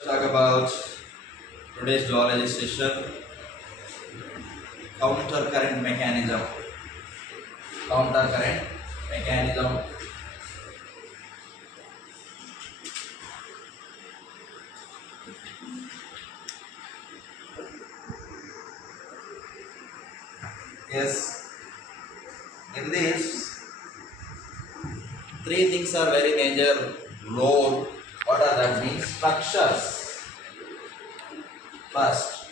Talk about today's geology session, counter current mechanism. Counter current mechanism. Yes, in this, three things are very major role. What are that means? Structures. First,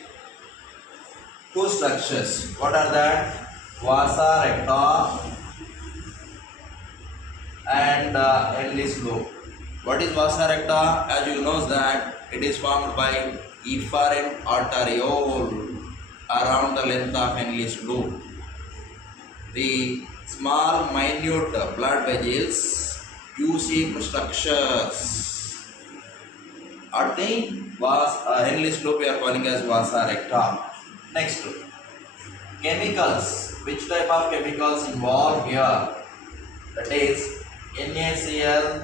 two structures. What are that? Vasa recta and endless loop. What is vasa recta? As you know that it is formed by efferent arteriole around the length of endless loop. The small minute blood vessels U-shaped structures at the endless loop we are calling as vasa recta. Next, chemicals. Which type of chemicals involved here? That is NaCl,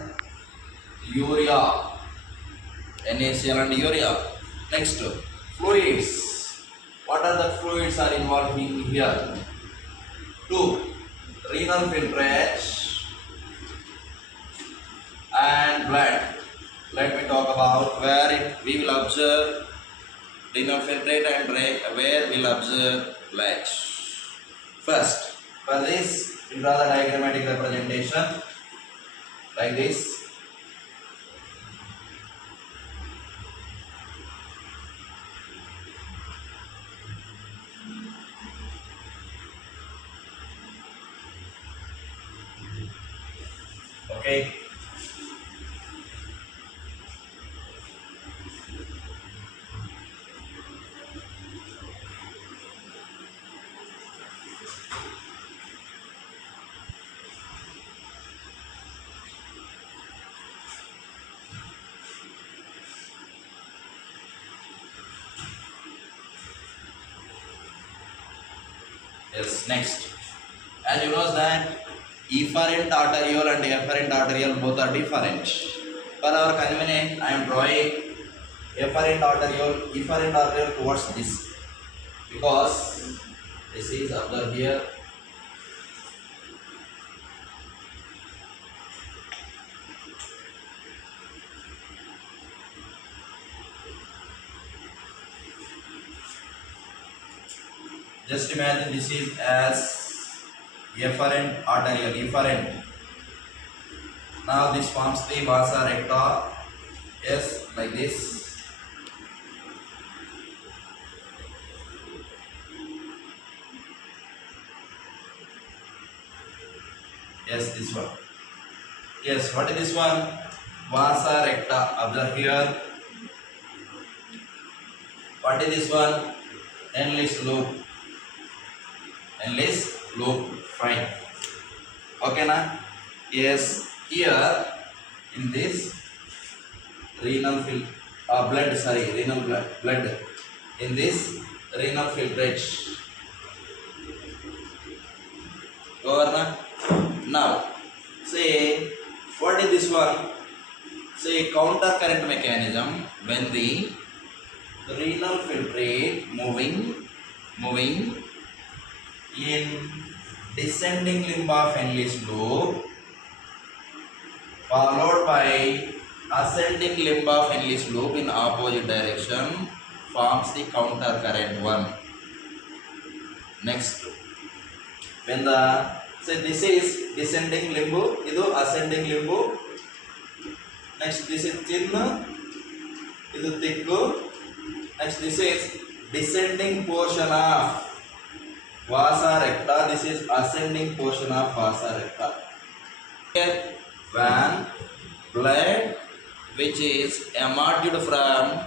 urea, NaCl and urea. Next, fluids. What are the fluids are involved in here? 2. Renal filtrate and blood. Let me talk about where we will observe renal filtrate and where we will observe blood. First, for this, we draw the diagrammatic representation like this. Okay. Yes, next. As you know that efferent arteriole and efferent arteriole both are different. For our convenience, I am drawing efferent arteriole towards this because this is observed here. Just imagine this is as efferent arteriole, efferent. Now this forms the vasa recta. Yes, like this. Yes, this one. Yes, what is this one? Vasa recta. Observe here. What is this one? Endless loop. Endless loop. Fine. Okay, na? Yes. Here in this renal blood. In this renal filtrate. Over na? Now, say what is this one? Say counter current mechanism when the renal filtrate moving in descending limb of endless loop followed by ascending limb of endless loop in opposite direction forms the counter current one. Next, when the say this is descending limb, idu ascending limb. Next, this is thin, idu thick. Next, this is descending portion of vasa recta. This is ascending portion of vasa recta. Here, when blood which is emerged from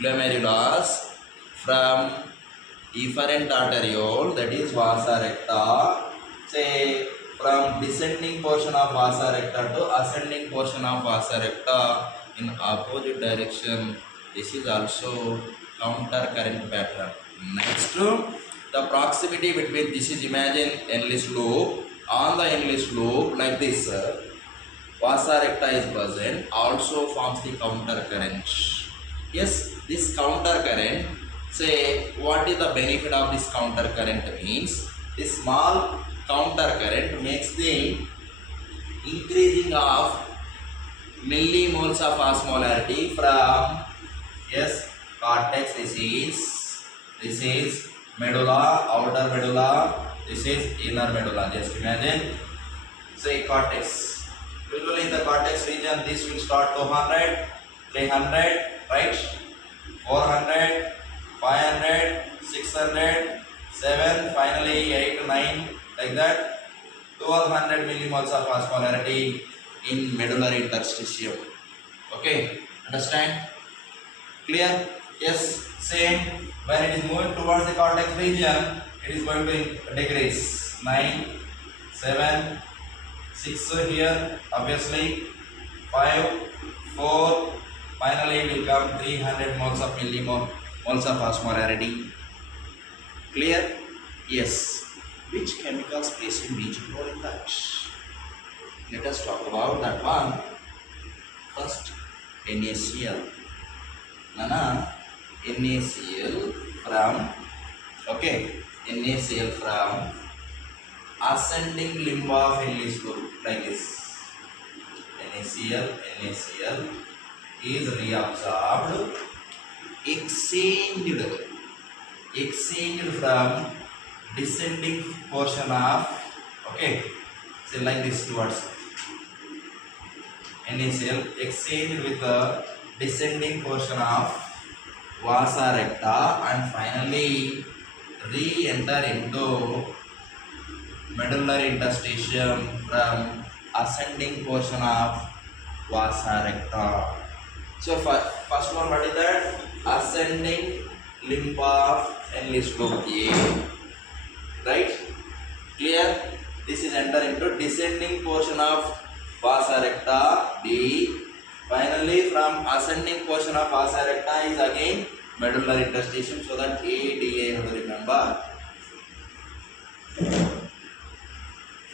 glomerulus from efferent arteriole, that is vasa recta, say from descending portion of vasa recta to ascending portion of vasa recta in opposite direction, this is also counter current pattern. Next, the proximity between this is imagine endless loop. On the endless loop like this, vasa recta is present, also forms the counter current. Yes, this counter current, say what is the benefit of this counter current means this small counter current makes the increasing of millimoles of osmolarity from yes cortex, this is medulla, outer medulla, this is inner medulla. Just imagine, say cortex. Usually in the cortex region this will start 200, 300, right? 400, 500, 600, 7, finally 8, 9, like that. 1200 millimoles of osmolarity in medullary interstitium. Okay, understand? Clear? Yes, same. When it is moving towards the cortex region, it is going to decrease. 9, 7, 6 here, obviously. 5, 4, finally will come 300 moles of millimoles of osmolarity. Clear? Yes. Which chemicals plays a major role in that? Let us talk about that one. First, NaCl. Nana, NaCl from, okay, NaCl from ascending limb of Henle's group, like this. NaCl is reabsorbed, exchanged from descending portion of, okay, say like this towards NaCl exchanged with the descending portion of vasa recta and finally re-enter into medullary interstitium from ascending portion of vasa recta. So first one, what is that? Ascending limb of Henle's group A, right? Clear? This is enter into descending portion of vasa recta B. Finally, from ascending portion of vasa recta is again medullary interstitium. So that ADA, have to remember.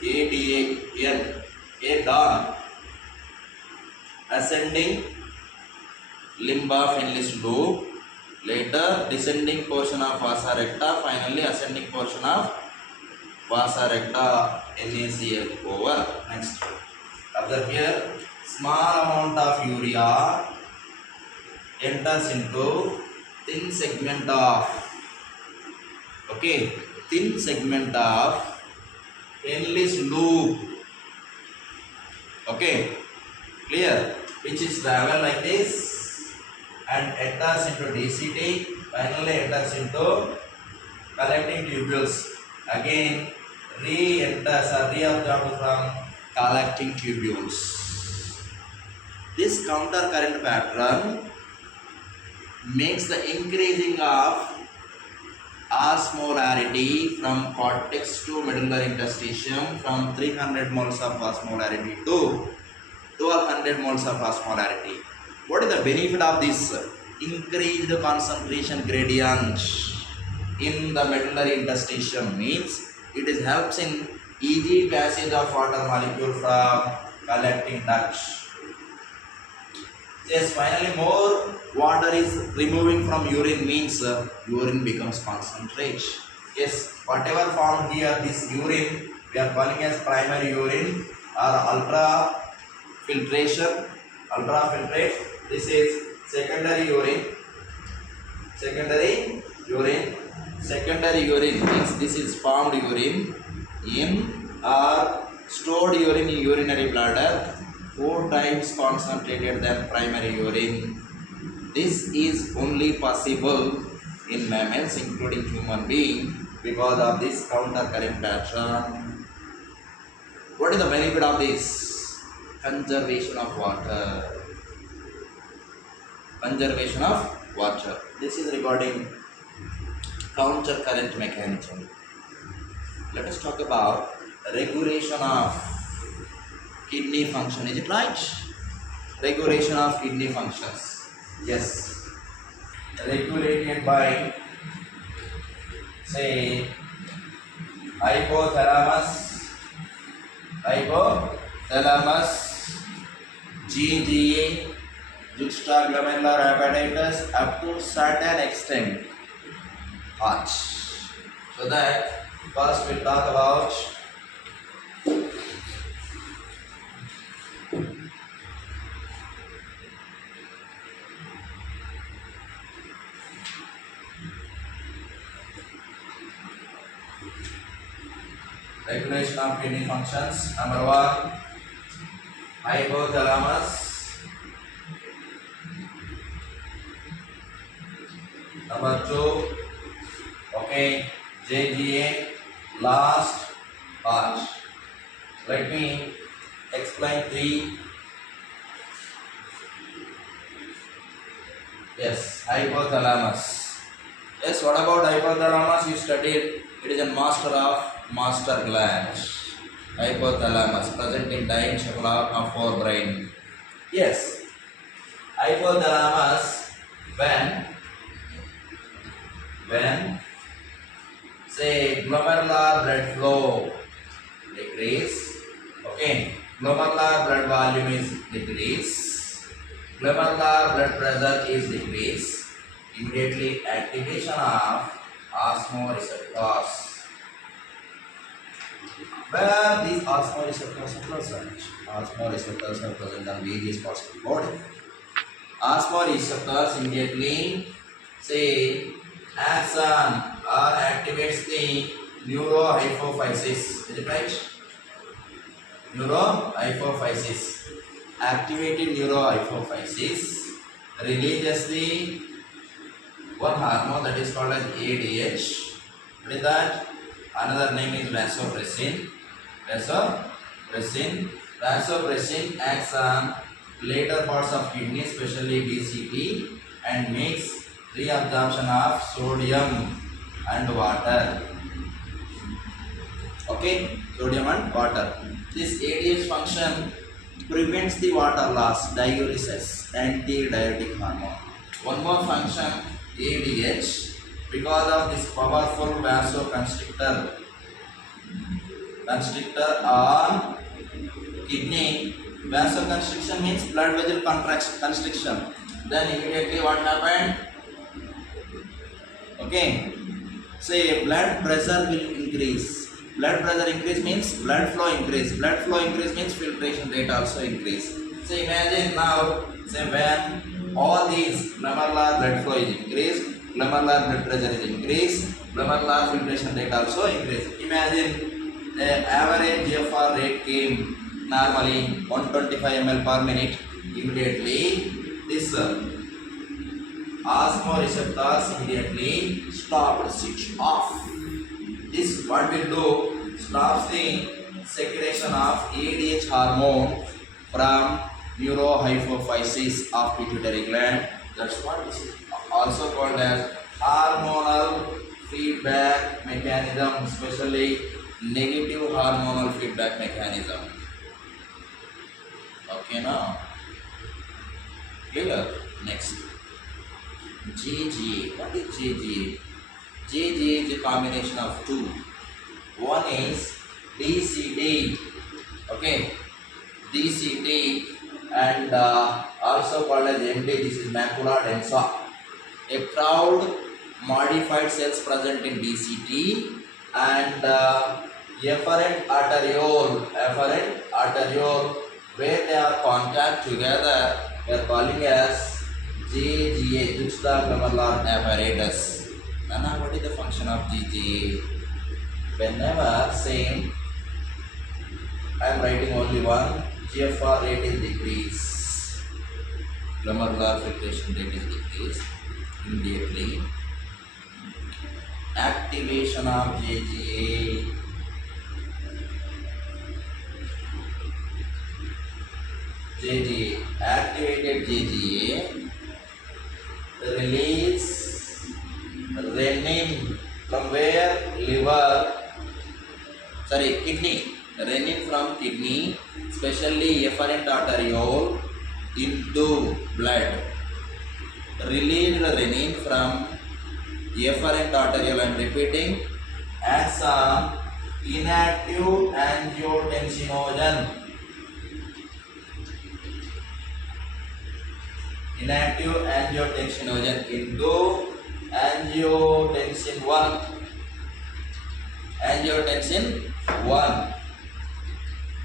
ADAN, A dawn, ascending limb of Henle's loop, later descending portion of vasa recta, finally ascending portion of vasa recta NaCl over. Next, observe here, small amount of urea enters into thin segment of, okay, thin segment of Henle's loop, okay, clear, which is travel like this and enters into DCT, finally enters into collecting tubules, again re-enters or reabsorbed from collecting tubules. This counter current pattern makes the increasing of osmolarity from cortex to medullary interstitium from 300 moles of osmolarity to 1200 moles of osmolarity. What is the benefit of this increased concentration gradient in the medullary interstitium? Means it is helps in easy passage of water molecule from collecting duct. Yes, finally more water is removing from urine means urine becomes concentrate. Yes, whatever found here, this urine we are calling as primary urine or ultrafiltrate. This is secondary urine. Secondary urine means this is formed urine in or stored urine in urinary bladder 4 times concentrated than primary urine. This is only possible in mammals including human being because of this counter current pattern. What is the benefit of this? Conservation of water. Conservation of water. This is regarding counter current mechanism. Let us talk about regulation of kidney function. Is it right? Regulation of kidney functions. Yes. Regulated by, say, hypothalamus, GGA, juxtaglomerular apparatus up to certain extent. Heart. So that first we'll talk about regulation of kidney functions. Number one, hypothalamus. Number two, okay, JGA, last part. Let me explain three. Yes, hypothalamus. Yes, what about hypothalamus? You studied. It is a master gland. Hypothalamus present in diencephalon of forebrain. Yes, hypothalamus when say glomerular blood flow decrease, okay, glomerular blood volume is decrease, glomerular blood pressure is decrease, immediately activation of osmoreceptors. Where these osmoreceptors are present? Osmoreceptors are present on various parts of the body. Osmoreceptors immediately say acts on or activates the neurohypophysis. Is it right? Neurohypophysis. Activated neurohypophysis releases the one hormone that is called as ADH. With that, another name is vasopressin. Vasopressin acts on later parts of kidney, especially DCT, and makes reabsorption of sodium and water. Okay, sodium and water. This ADH function prevents the water loss, diuresis, antidiuretic hormone. One more function, ADH, because of this powerful vasoconstrictor on kidney. Vasoconstriction means blood vessel constriction. Then immediately what happened? Okay, say blood pressure will increase. Blood pressure increase means blood flow increase. Blood flow increase means filtration rate also increase. So imagine now, say when all these glomerular blood flow is increased, glomerular blood pressure is increased, glomerular filtration rate also increase. Imagine the average GFR rate came normally 125 ml per minute. Immediately this osmoreceptors immediately stop, switch off. This what will do, stops the secretion of ADH hormone from neurohypophysis of pituitary gland. That's what this is also called as hormonal feedback mechanism, especially negative hormonal feedback mechanism. Okay, now clear. Next, JGA. What is JGA? JGA is a combination of two. One is DCT, okay, DCT, and also called as MD. This is macula densa. A crowd modified cells present in DCT and efferent arteriole, where they are contact together, we are calling as JGA, juxtaglomerular apparatus. Now, what is the function of JGA? Whenever same, I am writing only one, GFR rate is decreased, glomerular filtration rate is decreased, immediately activation of JGA. Activated JGA release renin from where? Kidney. Renin from kidney, especially efferent arteriole, into blood. Release renin from efferent arteriole, and repeating, acts on inactive angiotensinogen. inactive angiotensinogen into angiotensin 1. Angiotensin 1.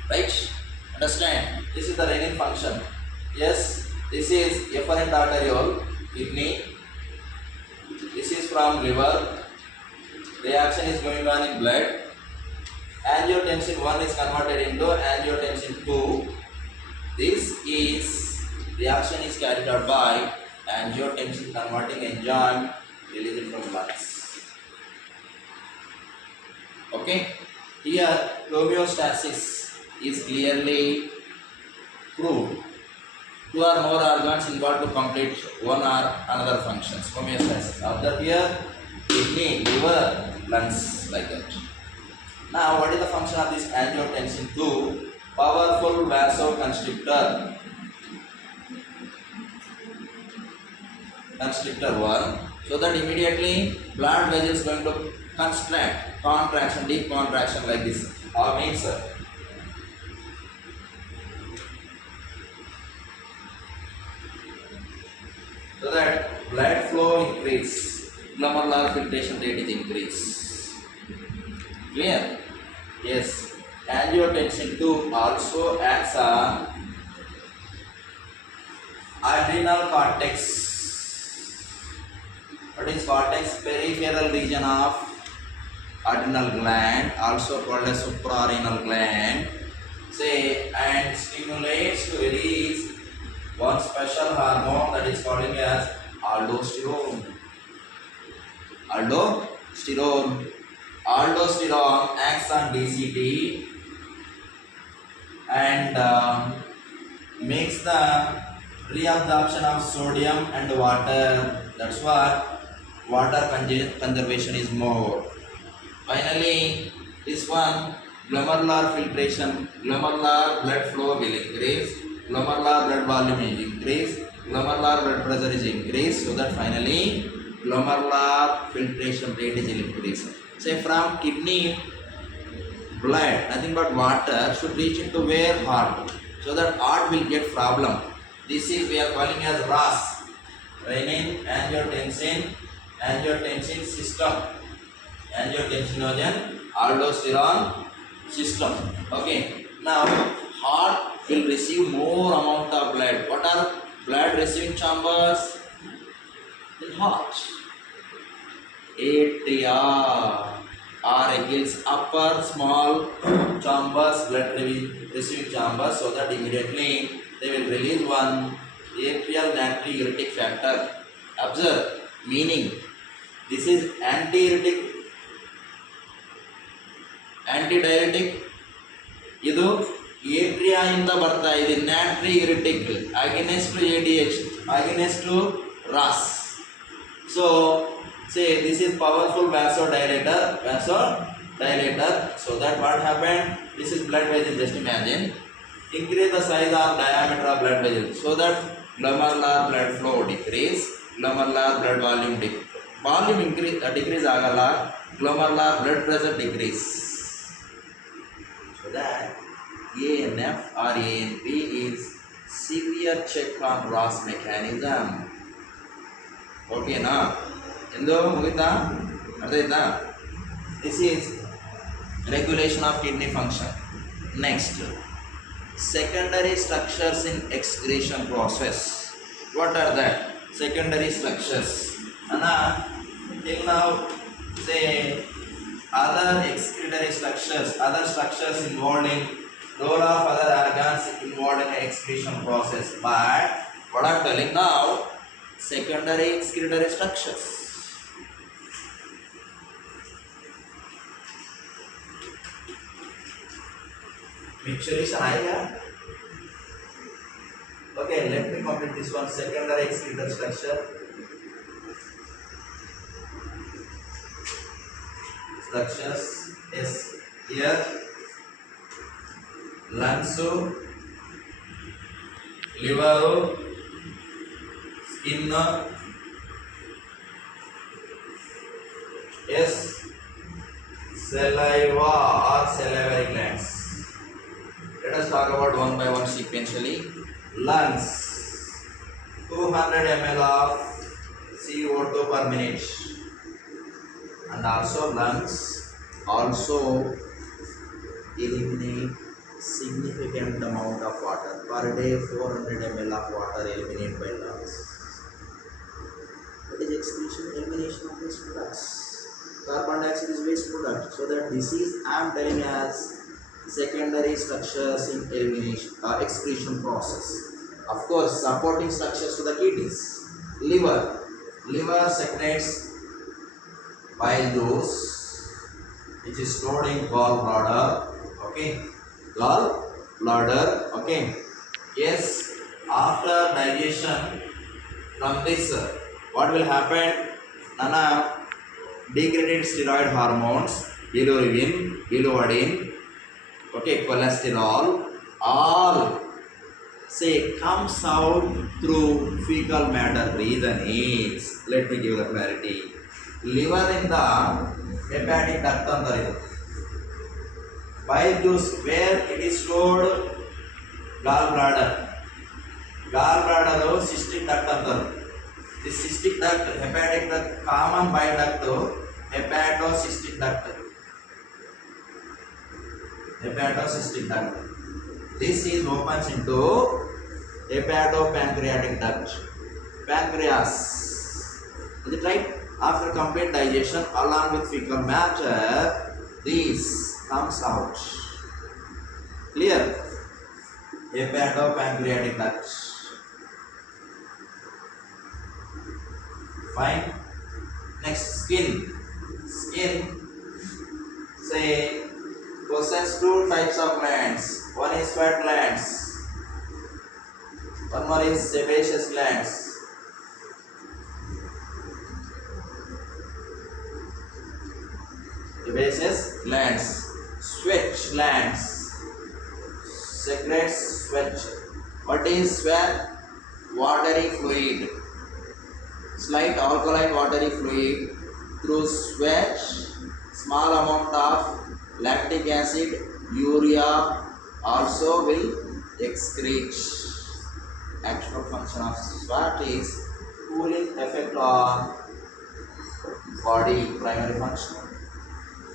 Right? Understand? This is the renin function. Yes, this is efferent arteriole, kidney. This is from liver. Reaction is going on in blood. Angiotensin 1 is converted into angiotensin 2. This is reaction is carried out by angiotensin converting enzyme released from lungs. Okay, here homeostasis is clearly proved. Two or more organs involved to complete one or another functions. Homeostasis. Observe here, kidney, liver, lungs, like that. Now, what is the function of this angiotensin 2? Powerful vasoconstrictor. Constrictor 1. So that immediately blood vessels going to contract, contraction, deep contraction like this. Or means so that blood flow increase, glomerular filtration rate is increase. Clear? Yes. Angiotensin 2 also acts on adrenal cortex. What is cortex? Peripheral region of adrenal gland, also called as suprarenal gland. Say, and stimulates to release one special hormone that is called as aldosterone. Aldosterone acts on DCT and makes the reabsorption of sodium and water. That's why water conservation is more. Finally, this one, glomerular filtration, glomerular blood flow will increase, glomerular blood volume is increase, glomerular blood pressure is increased, so that finally glomerular filtration rate is increased. Say from kidney blood, nothing but water should reach into where? Heart. So that heart will get problem. This is we are calling as RAS, renin angiotensin system, angiotensinogen aldosterone system. Okay. Now heart will receive more amount of blood. What are blood receiving chambers? In heart. Atria or Gill's upper small chambers, blood receiving chambers, so that immediately they will release one atrial natriuretic factor. Observe meaning. This is antidiuretic. ಇದು ಏಟ್ರಿಯಾಯಿಂದ ಬರ್ತಾ ಇದೆ natriuretic against ADH, against RAS. So say this is powerful vasodilator. So that what happened? This is blood vessel. Just imagine, increase the size or diameter of blood vessel, so that glomerular blood flow decrease, glomerular blood volume decrease ಆಗಲ್ಲ, glomerular blood pressure decrease. So that ANF or ANP is severe check on RAS mechanism. Okay na? ಎಂದು ಮುಗಿತಾ? ಅರ್ಥ ಆಯ್ತಾ? This is regulation of kidney function. Next, secondary structures in excretion process. What are that? Secondary structures. Anna, till now, say other excretory structures, other structures involved in role of other organs involved in excretion process. But what I'm telling now, secondary excretory structures. Picturation आएगा? Okay, let me complete this one. Secondary excretory structure. Structures is here. Lungs, liver, skin, yes, saliva or salivary glands. Let us talk about one by one sequentially. Lungs. 200 ml of CO2 per minute, and also lungs also eliminate significant amount of water per day. 400 ml of water eliminated by lungs. That is excretion, elimination of waste products. Carbon dioxide is waste product, so that this is I am telling as secondary structures in elimination excretion process. Of course, supporting structures to the kidneys. Liver secretes bile juice, which is stored in gallbladder. Okay, gallbladder. Okay, yes. After digestion from this, what will happen? Nana degraded steroid hormones, bilirubin, bilirubin, okay, cholesterol, all say comes out through fecal matter. Reason is, let me give the clarity. Liver in the hepatic duct antaridu. Bile juice where it is stored, gallbladder. Gallbladder cystic duct antaru. This cystic duct, hepatic duct, common bile duct, hepatocystic duct. Hepatocystic duct. This is opens into hepatopancreatic duct. Pancreas. Is it right? After complete digestion, along with fecal matter, this comes out. Clear? Hepatopancreatic duct. Fine. Next, skin. Skin, say, possess two types of glands. One is fat glands. One more is sebaceous glands. Sebaceous glands. Sweat glands. Secretes sweat. What is sweat? Watery fluid. Slight alkaline watery fluid. Through sweat, small amount of lactic acid, urea also will excrete. Actual function of sweat is cooling effect on body, primary function.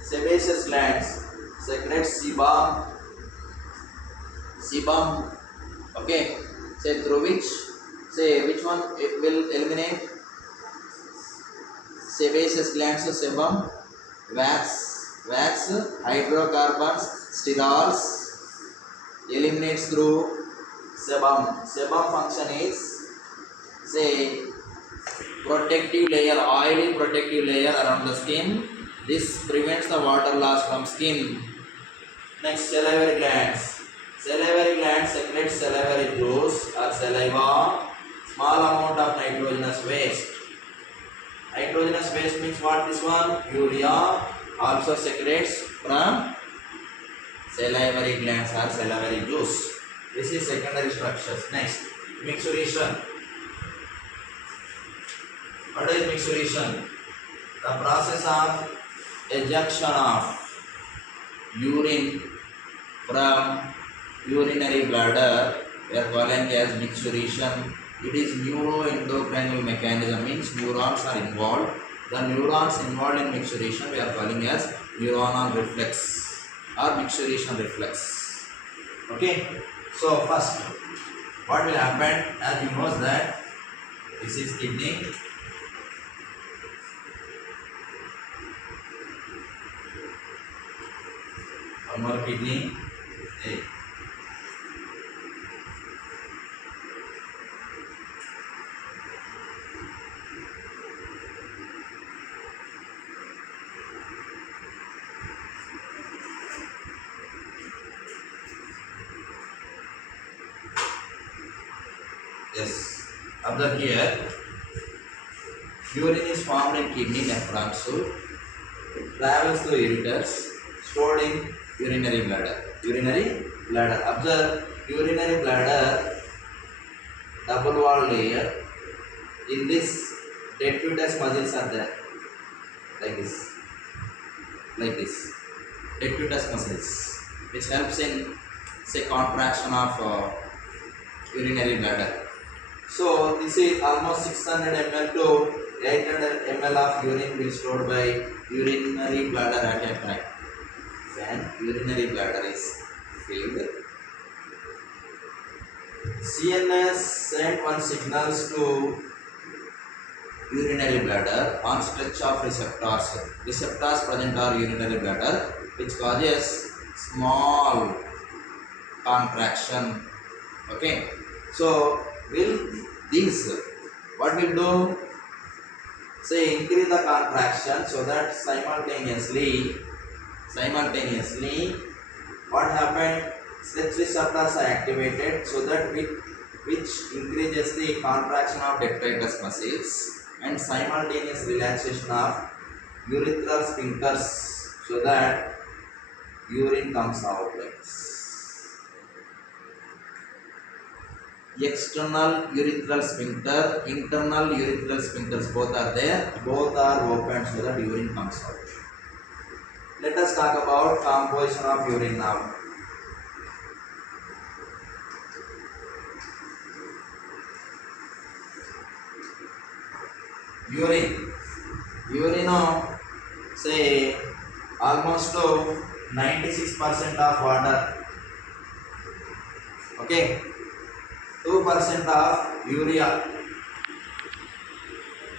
Sebaceous glands secrete sebum. Okay, say through which, say which one it will eliminate? Sebaceous glands, sebum, wax, hydrocarbons, sterols, eliminates through sebum. Sebum function is, say, protective layer, oily protective layer around the skin. This prevents the water loss from skin. Next, salivary glands. Salivary glands secrete salivary juice or saliva, small amount of nitrogenous waste. Nitrogenous waste means what? This one, urea, also secretes from salivary glands or salivary juice. This is secondary structures. Next, micturition. What is micturition? The process of ejection of urine from urinary bladder, we are calling as micturition. It is neuroendocrinal mechanism, means neurons are involved. The neurons involved in micturition we are calling as neuronal reflex or micturition reflex. Okay, so first what will happen, as you know that this is kidney. One more kidney. A. Yes, observe here, urine is formed in kidney nephrons, it travels through ureters, stored in urinary bladder. Observe, urinary bladder, double wall layer. In this, detritus muscles are there, like this, detritus muscles, which helps in, say, contraction of urinary bladder. So this is almost 600 ml to 800 ml of urine will stored by urinary bladder at a time. When urinary bladder is filled, CNS sent one signals to urinary bladder on stretch of receptors. Receptors present are urinary bladder, which causes small contraction. Okay, so will these what will do? Say increase the contraction so that simultaneously what happened? Stretch receptors are activated so that which increases the contraction of detritus muscles and simultaneous relaxation of urethral sphincters so that urine comes out like this. External urethral sphincter, internal urethral sphincters, both are there, both are open so that urine comes out. Let us talk about composition of urine now. Urine, say almost 96% of water. Okay, 2% of urea,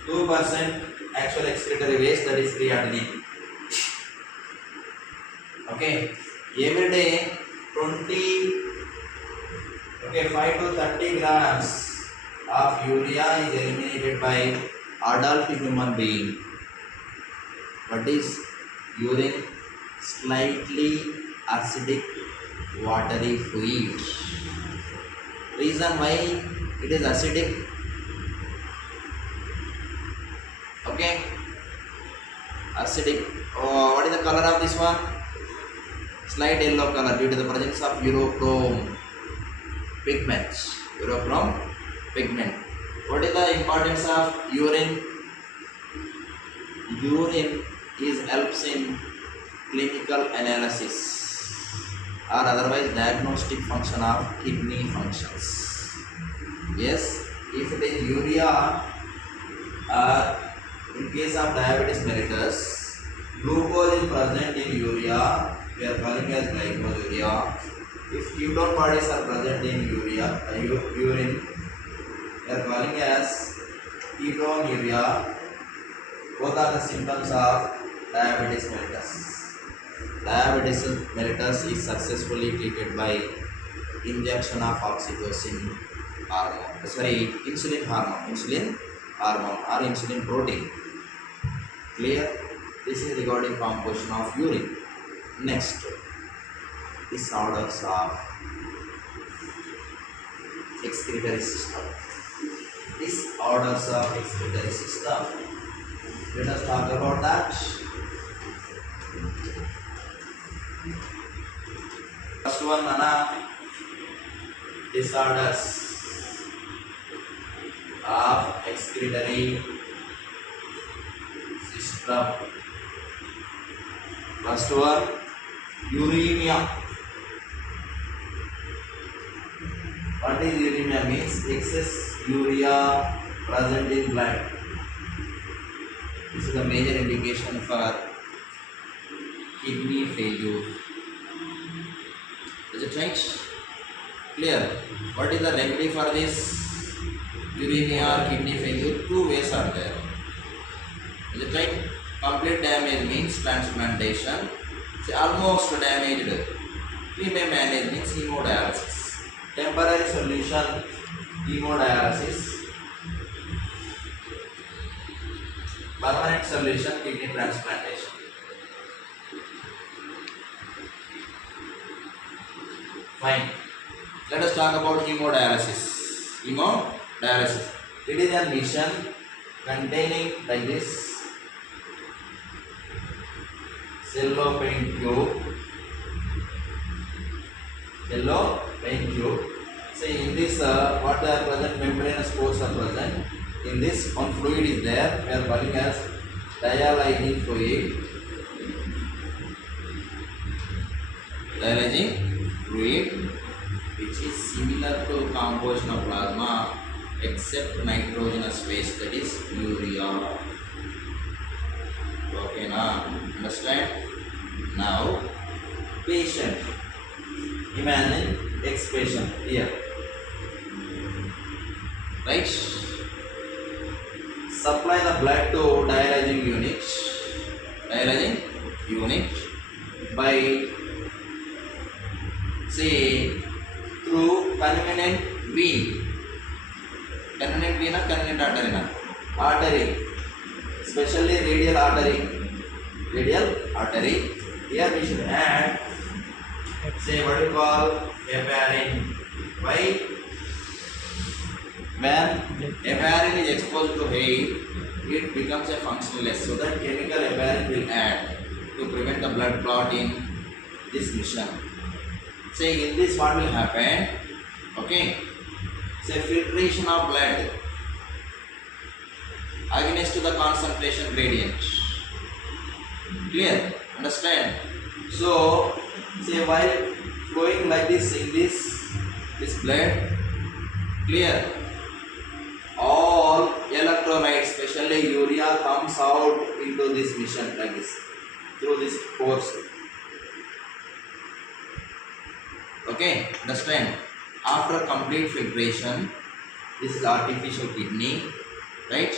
2% actual excretory waste, that is creatinine. Okay, every day 5 to 30 grams of urea is eliminated by adult human being. What is urine? Slightly acidic watery fluid. Reason why it is acidic? Okay, acidic. What is the color of this one? Slight yellow color due to the presence of urochrome pigment. What is the importance of urine? Urine helps in clinical analysis or otherwise diagnostic function of kidney functions. Yes, if it is urea or in case of diabetes mellitus, glucose is present in urea, we are calling as glycosuria. If ketone bodies are present in urine, we are calling as ketonuria. Both are the symptoms of diabetes mellitus. Diabetes mellitus is successfully treated by injection of insulin hormone or insulin protein. Clear? This is regarding composition of urine. Next, disorders of excretory system. Disorders of excretory system. Let us talk about that. First one, disorders of excretory system. First one, uremia. What is uremia? Means excess urea present in blood. This is a major indication for kidney failure. Is it right? Clear? What is the remedy for this uremia or kidney failure? Two ways are there. Is it right? Complete damage means transplantation. Say almost damaged, we may manage means hemodialysis. Temporary solution, hemodialysis. Permanent solution, kidney transplantation. Fine. Let us talk about hemodialysis. Hemodialysis. It is a mission containing like this cellophane tube. Say in this what are present, membranous pores are present. In this one fluid is there, we are calling as dialyzing fluid. Dialyzing fluid, which is similar to composition of plasma, except nitrogenous waste, that is urea. Okay, now understand? Now patient, imagine excretion here, right? Supply the blood to dialyzing unit by, say, through convenient vein. Convenient vein or convenient artery na? Artery, especially radial artery. Here we should add, say, what you call heparin. Why? When heparin is exposed to air, it becomes a functionless. So that chemical heparin will add to prevent the blood clot in this mission. Say in this what will happen? Okay. Say filtration of blood against to the concentration gradient. Clear? Understand? So say while flowing like this in this blood, clear, all electrolytes, especially urea, comes out into this mission like this through this pores. Okay, understand? After complete filtration, this is artificial kidney, right?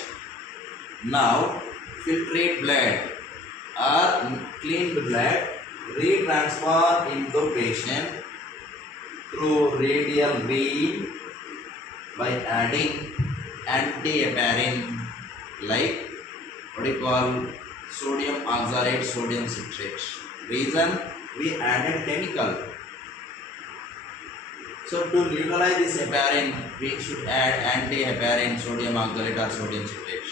Now filtrate blood or cleaned blood retransfer into patient through radial vein by adding anti-heparin, like what you call sodium oxalate, sodium citrate. Reason, we added chemical. So to neutralize this heparin, we should add anti-heparin, sodium oxalate or sodium citrate.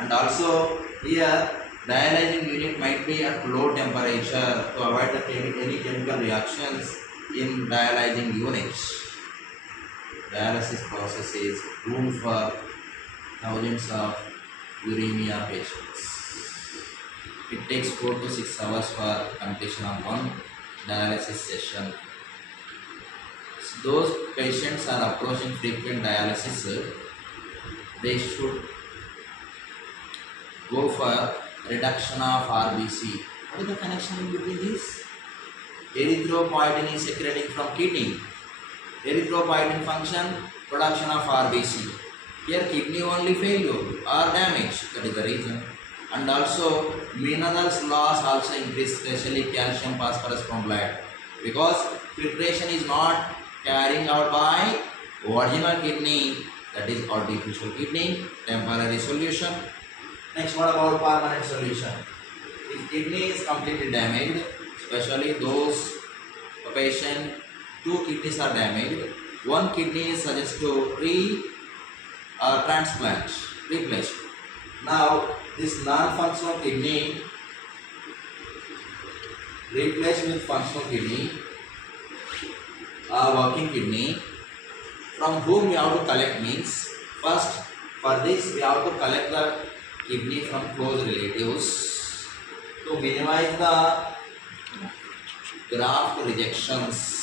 And also here dialyzing unit might be at low temperature to avoid any chemical reactions in dialyzing units. Dialysis process is doomed for thousands of uremia patients. It takes 4 to 6 hours for completion of one dialysis session. So those patients are approaching frequent dialysis, they should go for reduction of RBC. What is the connection in between this? Erythropoietin is secreting from kidney. Erythropoietin function, production of RBC. Here kidney only failure or damage, that is the reason. And also minerals loss also increase, especially calcium, phosphorus from blood, because filtration is not carrying out by original kidney, that is artificial kidney, temporary solution. Next, what about permanent solution? If kidney is completely damaged, especially those patient, 2 kidneys are damaged, 1 kidney is suggested to transplant, replace. Now this non-functional kidney replaced with functional kidney, working kidney, from whom we have to collect means, first for this we have to collect the kidney from close relatives to minimize the graft rejections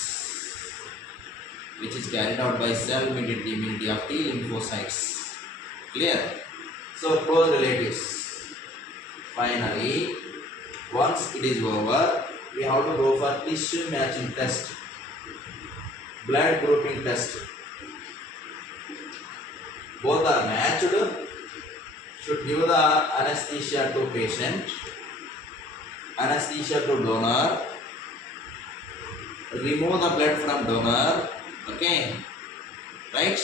which is carried out by cell-mediated immunity of T lymphocytes. Clear? So close relatives. Finally, once it is over, we have to go for tissue matching test, blood grouping test. Both are matched, should give the anesthesia to patient, anesthesia to donor, remove the blood from donor, okay, right?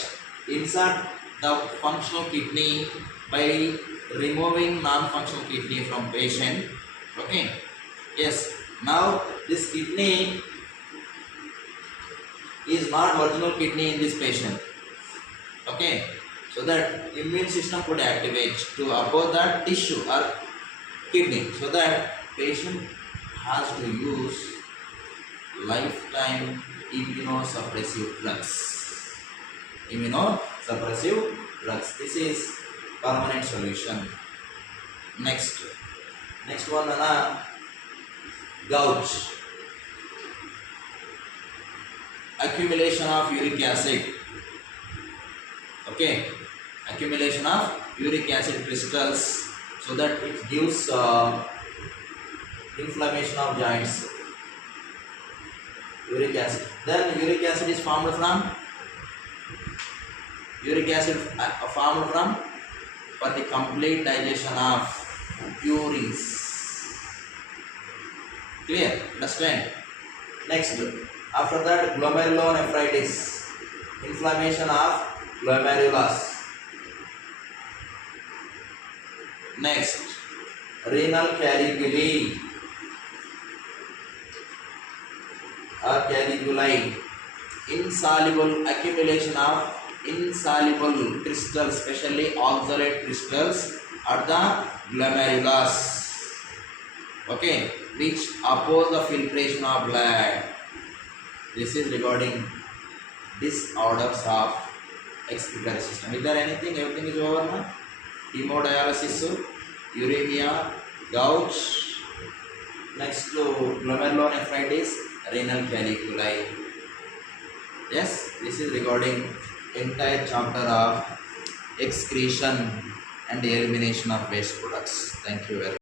Insert the functional kidney by removing non-functional kidney from patient, okay. Yes, now this kidney is not original kidney in this patient, okay, so that immune system could activate to oppose that tissue or kidney, so that patient has to use lifetime immunosuppressive drugs. Immunosuppressive drugs. This is permanent solution. Next one, gout. Accumulation of uric acid. Okay, accumulation of uric acid crystals, so that it gives inflammation of joints. Uric acid. Then uric acid is formed from formed from for the complete digestion of purines. Clear? Understand? Next, after that, glomerulonephritis, inflammation of glomerulus. Next, renal caligulae or caligulae, insoluble accumulation of insoluble crystals, especially oxalate crystals at the glomerulus. Okay, which oppose the filtration of blood. This is regarding disorders of excretory system. Is there anything? Everything is over now? Hemodialysis, uremia, gout. Next to glomerulonephritis, renal caligulae. Yes, this is regarding entire chapter of excretion and elimination of waste products. Thank you very much.